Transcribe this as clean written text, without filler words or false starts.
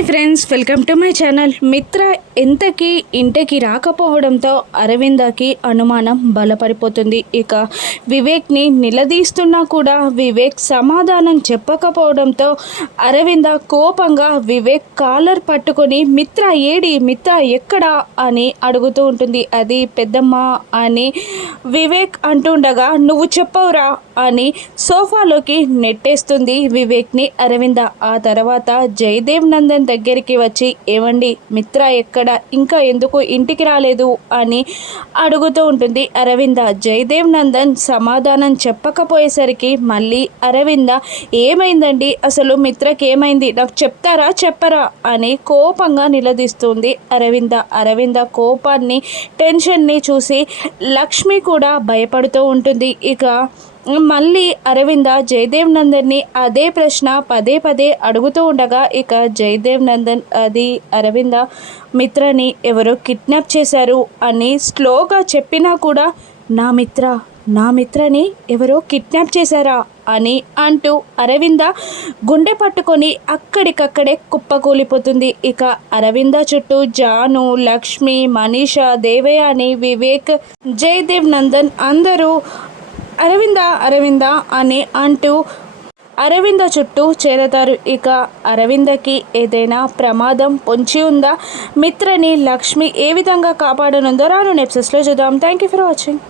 Hi friends, welcome to my channel. మిత్ర ఎంతకీ ఇంటికి రాకపోవడంతో అరవిందకి అనుమానం బలపడిపోతుంది. ఇక వివేక్ని నిలదీస్తున్నా కూడా వివేక్ సమాధానం చెప్పకపోవడంతో అరవింద కోపంగా వివేక్ కాలర్ పట్టుకొని మిత్ర ఏడి, మిత్ర ఎక్కడా అని అడుగుతూ ఉంటుంది. అది పెద్దమ్మ అని వివేక్ అంటుండగా నువ్వు చెప్పవురా అని సోఫాలోకి నెట్టేస్తుంది వివేక్ని అరవింద. ఆ తర్వాత జయదేవ్ నందన్ దగ్గరికి వచ్చి ఏమండి మిత్ర ఎక్కడ, ఇంకా ఎందుకు ఇంటికి రాలేదు అని అడుగుతూ ఉంటుంది అరవింద. జయదేవ్ నందన్ సమాధానం చెప్పకపోయేసరికి మళ్ళీ అరవింద ఏమైందండి, అసలు మిత్రకి ఏమైంది, నాకు చెప్తారా చెప్పరా అని కోపంగా నిలదీస్తుంది అరవింద. అరవింద కోపాన్ని, టెన్షన్ని చూసి లక్ష్మి కూడా భయపడుతూ ఉంటుంది. ఇక మళ్ళీ అరవింద జయదేవ్ నందన్ని అదే ప్రశ్న పదే పదే అడుగుతూ ఉండగా ఇక జయదేవ్ నందన్ అది అరవింద మిత్రని ఎవరో కిడ్నాప్ చేశారు అని స్లోగా చెప్పినా కూడా నా మిత్రని ఎవరో కిడ్నాప్ చేశారా అని అంటూ అరవింద గుండె పట్టుకొని అక్కడికక్కడే కుప్పకూలిపోతుంది. ఇక అరవింద చుట్టూ జాను, లక్ష్మి, మనీషా, దేవయాని, వివేక్, జయదేవ్ నందన్ అందరూ అరవింద అని అంటూ అరవింద చుట్టూ చేరతారు. ఇక అరవిందకి ఏదైనా ప్రమాదం పొంచి ఉందా, మిత్రని లక్ష్మి ఏ విధంగా కాపాడనుందో రాను ఎపిసోడ్స్లో చూద్దాం. Thank you for watching.